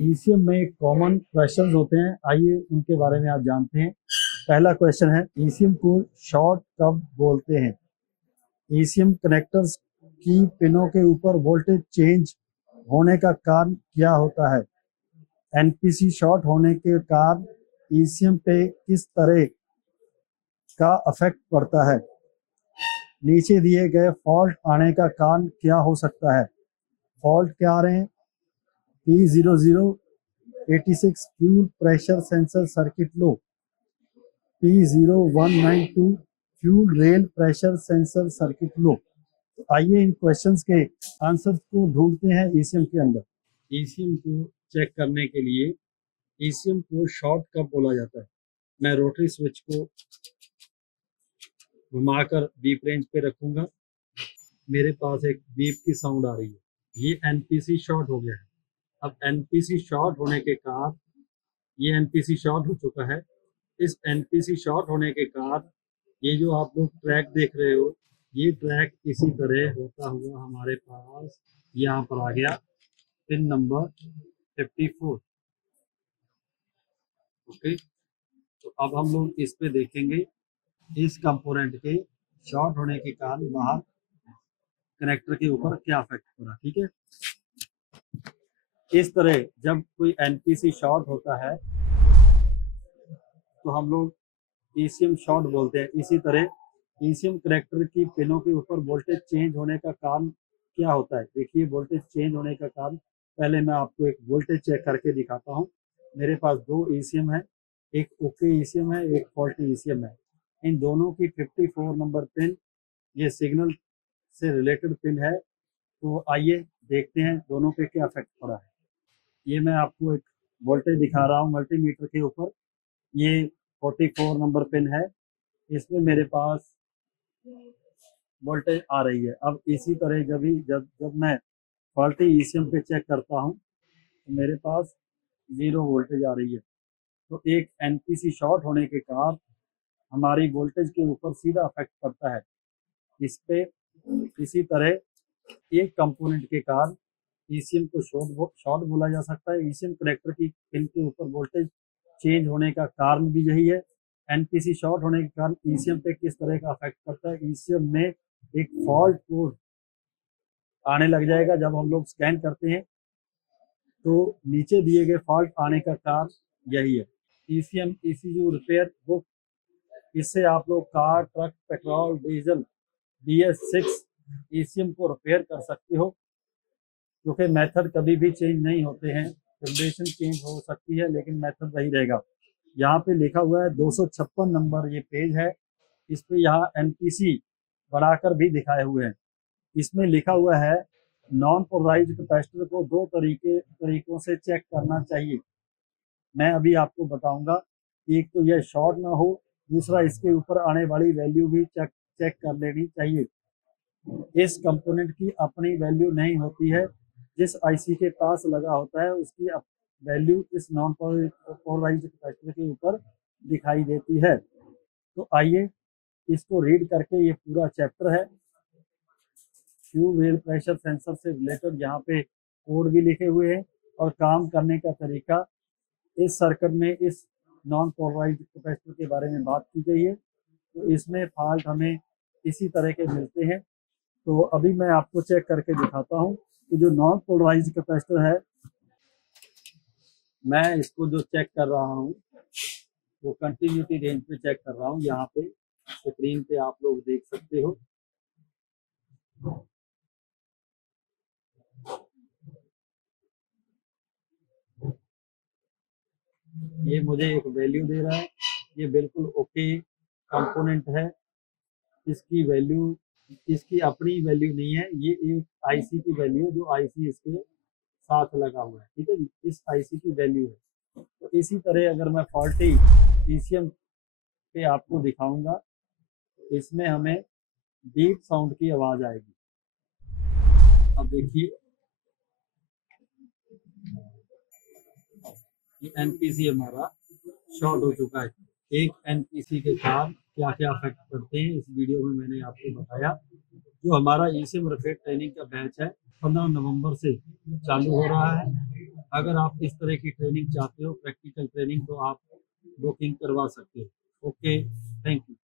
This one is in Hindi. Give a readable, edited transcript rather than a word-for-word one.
ईसीएम में कॉमन क्वेश्चंस होते हैं, आइए उनके बारे में आप जानते हैं। पहला क्वेश्चन है, ईसीएम को शॉर्ट कब बोलते हैं? ईसीएम कनेक्टर्स की पिनों के ऊपर वोल्टेज चेंज होने का कारण क्या होता है? एनपीसी शॉर्ट होने के कारण ईसीएम पे किस तरह का इफेक्ट पड़ता है? नीचे दिए गए फॉल्ट आने का कारण क्या हो सकता है? फॉल्ट क्या आ रहे हैं? P0086 fuel pressure sensor circuit low, P0192 fuel rail pressure sensor circuit low. तो आइए इन क्वेश्चंस के आंसर्स को ढूंढते हैं ईसीएम के अंदर। ईसीएम को चेक करने के लिए ईसीएम को शॉर्ट कब बोला जाता है? मैं रोटरी स्विच को घुमाकर बीप रेंज पे रखूंगा, मेरे पास एक बीप की साउंड आ रही है, ये एनपीसी शॉर्ट हो गया है। अब एनपीसी शॉर्ट होने के कारण ये एनपीसी शॉर्ट हो चुका है। इस एनपीसी शॉर्ट होने के कारण ये जो आप लोग ट्रैक देख रहे हो, ये ट्रैक इसी तरह होता हुआ हमारे पास यहाँ पर आ गया, पिन नंबर 54। ओके, तो अब हम लोग इस पे देखेंगे इस कंपोनेंट के शॉर्ट होने के कारण बाहर कनेक्टर के ऊपर क्या इफेक्ट पड़ा। ठीक है, इस तरह जब कोई एनपीसी शॉर्ट होता है तो हम लोग ईसीएम शॉर्ट बोलते हैं। इसी तरह ईसीएम कनेक्टर की पिनों के ऊपर वोल्टेज चेंज होने का कारण क्या होता है? देखिए, वोल्टेज चेंज होने का कारण पहले मैं आपको एक वोल्टेज चेक करके दिखाता हूँ। मेरे पास दो ईसीएम है, एक ओके ईसीएम है, एक फॉल्टी ईसीएम है। इन दोनों की 54 नंबर पिन ये सिग्नल से रिलेटेड पिन है। तो आइए देखते हैं दोनों पे क्या इफेक्ट पड़ा है। ये मैं आपको एक वोल्टेज दिखा रहा हूँ मल्टीमीटर के ऊपर, ये 44 नंबर पिन है, इसमें मेरे पास वोल्टेज आ रही है। अब इसी तरह जब मैं फॉल्टी ईसीएम पे चेक करता हूँ तो मेरे पास 0 वोल्टेज आ रही है। तो एक एनपीसी शॉर्ट होने के कारण हमारी वोल्टेज के ऊपर सीधा इफेक्ट पड़ता है इस पे। इसी तरह एक कंपोनेंट के कारण ईसीएम को शॉर्ट बोला जा सकता है। ईसीएम कनेक्टर की पिन के ऊपर वोल्टेज चेंज होने का कारण भी यही है। एनपीसी शॉर्ट होने के कारण ईसीएम पे किस तरह का इफेक्ट पड़ता है? ईसीएम में एक फॉल्ट कोड आने लग जाएगा जब हम लोग स्कैन करते हैं, तो नीचे दिए गए फॉल्ट आने का कारण यही है। ईसीएम ईसीयू रिपेयर बुक, इससे आप लोग car, truck, petrol, diesel, BS6 ECM को रिपेयर कर सकते हो, क्योंकि मेथड कभी भी चेंज नहीं होते हैं। जनरेशन चेंज हो सकती है लेकिन मेथड वही रहेगा। यहाँ पे लिखा हुआ है 256 नंबर ये पेज है, इस पे यहाँ एनपीसी बनाकर भी दिखाए हुए हैं। इसमें लिखा हुआ है नॉन पोलराइज्ड कैपेसिटर को दो तरीकों से चेक करना चाहिए। मैं अभी आपको बताऊंगा। एक तो यह शॉर्ट ना हो, दूसरा इसके ऊपर आने वाली वैल्यू भी चेक कर लेनी चाहिए। इस कंपोनेंट की अपनी वैल्यू नहीं होती है, जिस आईसी के पास लगा होता है उसकी वैल्यू इस नॉन पोलराइज्ड कैपेसिटर के ऊपर दिखाई देती है। तो आइए इसको रीड करके, ये पूरा चैप्टर है फ्यूल रेल प्रेशर सेंसर से रिलेटेड, यहाँ पे कोड भी लिखे हुए हैं और काम करने का तरीका इस सर्किट में इस नॉन पोलराइज्ड कैपेसिटर के बारे में बात की गई है। तो इसमें फॉल्ट हमें इसी तरह के मिलते हैं। तो अभी मैं आपको चेक करके दिखाता हूँ कि जो नॉन पोलराइज्ड कैपेसिटर है, मैं इसको जो चेक कर रहा हूँ वो कंटिन्यूटी रेंज पे चेक कर रहा हूँ। यहाँ पे स्क्रीन पे आप लोग देख सकते हो, ये मुझे एक वैल्यू दे रहा है। ये बिल्कुल ओके कंपोनेंट है, इसकी वैल्यू, इसकी अपनी वैल्यू नहीं है, ये एक आईसी की वैल्यू जो आईसी इसके साथ लगा हुआ है। ठीक है जी, इस आईसी की वैल्यू है। तो इसी तरह अगर मैं फॉल्टी ईसीएम पे आपको दिखाऊंगा, इसमें हमें बीप साउंड की आवाज आएगी। अब देखिए, ये एनपीसी हमारा शॉर्ट हो चुका है। एक एनपीसी के कारण क्या क्या इफेक्ट करते हैं इस वीडियो में मैंने आपको बताया। जो हमारा ईसीएम रिपेयर ट्रेनिंग का बैच है 15 नवंबर से चालू हो रहा है। अगर आप इस तरह की ट्रेनिंग चाहते हो, प्रैक्टिकल ट्रेनिंग, तो आप बुकिंग करवा सकते हो। Okay, thank you.